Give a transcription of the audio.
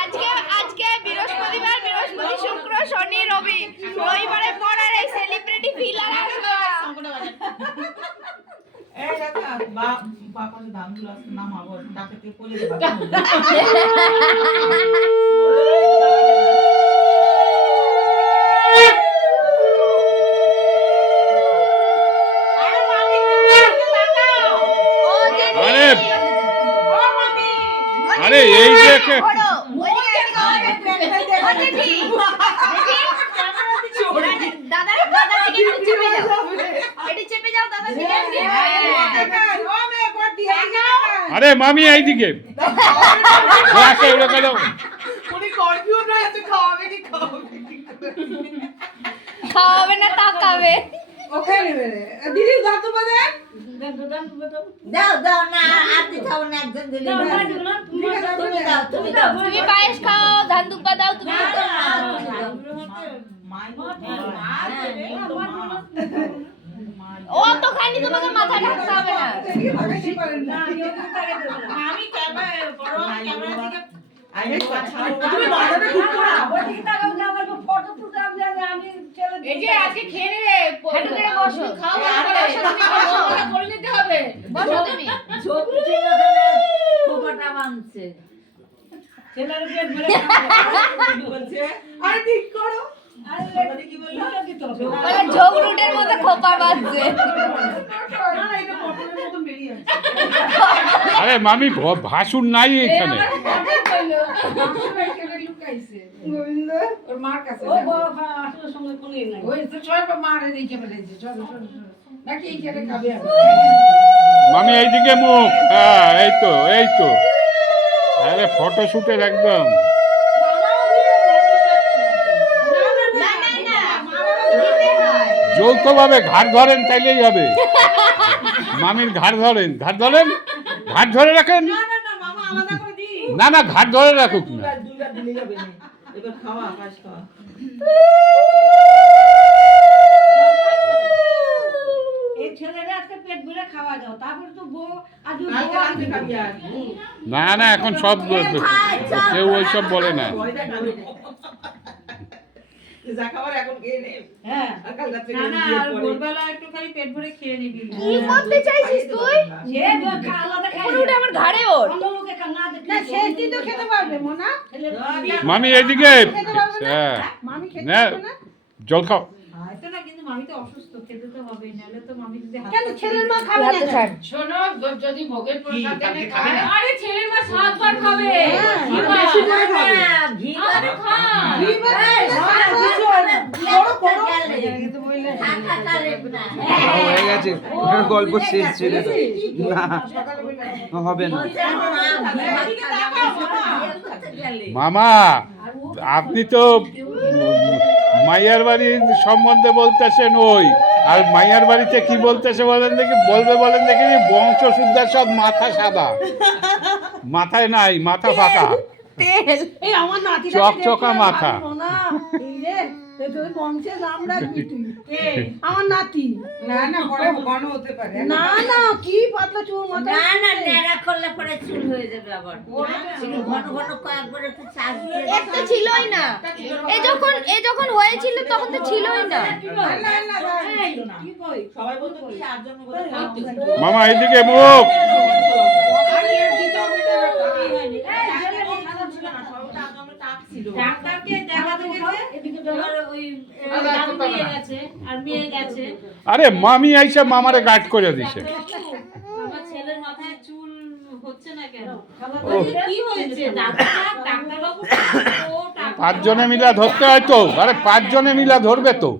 আজকে আজকে বৃহস্পতিবার, বৃহস্পতি শুক্র শনি রবি, রবিবারে পর আর এই সেলিব্রিটি ফিল আর আসবে না। এই দেখা বাপার দামগুলো আছে নামাবো ডাকে কোলে দেবা। আরে এই যে আরে মামি এইদিকে খাওয়াবে না তাকাবে। তুমি পায়েস খাও, ধান দুব্বা দাও তুমি। ও তো খাইনি, তোমাকে মাথা ঢাকতে হবে না। এই যে আজকে খেয়ে নেবে, হেঁটে হেঁটে বসো, খাও করে নিতে হবে। বসো তুমি। খোপাটা বাঁধছে। আরে ঠিক করো। ঝগড়ুটের মতো খোপা বাঁধছে। আরে মামি ভাসুর নাই এখানে। মামি এইদিকে মুখ, হ্যাঁ এই তো এই তো। আরে ফটোশুটের একদম যৌথভাবে ঘাট ধরেন তাইলেই হবে। মামির ঘাট ধরেন, ঘাট ধরেন, ঘাট ধরে রাখেন। না না ঘাট ধরে রাখুক না। এবার খাওয়া পাশ খাওয়া। এই ছেলেরা আজকে পেট ভরে খাওয়া দাও, তারপর তো বউ আজ না না এখন সব কেউ ওইসব বলে না। কি করতে চাইছিস তুই? আমার ঘাড়ে ওর। মামি এইদিকে, হ্যাঁ না জল খাও। শোনো, যদি ভোগের প্রসাদ এনে খায়, আরে ছেলের মা 7 বার খাবে। হয়ে গেছে, গল্প শেষ ছেড়ে না হবে না। মামা আপনি তো মাইয়ার বাড়ির সম্বন্ধে বলতেছেন ওই, আর মাইয়ার বাড়িতে কি বলতেছে বলেন দেখি, বলেন দেখি। বংশশুদ্ধা সব মাথা সাদা, মাথায় নাই, মাথা ফাঁকা, চকচকা মাথা। আমার নাতি না না পরে ঘন হতে পারে। না না কি পাতলা চুল মাথা, না না নেড়া করলে পরে চুল হয়ে যাবে আবার। ঘন ঘন কয়েকবার একটু চাষ দিয়ে একটা ছিলই না। এ যখন হয়েছিল তখন তো ছিলই না। কি কই সবাই বলতো কি আর জন্য বলে মামা এইদিকে মুখ। ডাক্তারকে দেখাতে গেছে, এদিকে ধর ওই দাদু নিয়ে গেছে আর মেয়ে গেছে। আরে মামি আইসা মামারে গার্ড করে দিছে। আমার ছেলের মাথায় চুল হচ্ছে না কেন? কি হয়েছে? ডাক্তার বাবু ও টাকা 5 জনে মিলা ধরতে হয় তো। আরে 5 জনে মিলা ধরবে তো।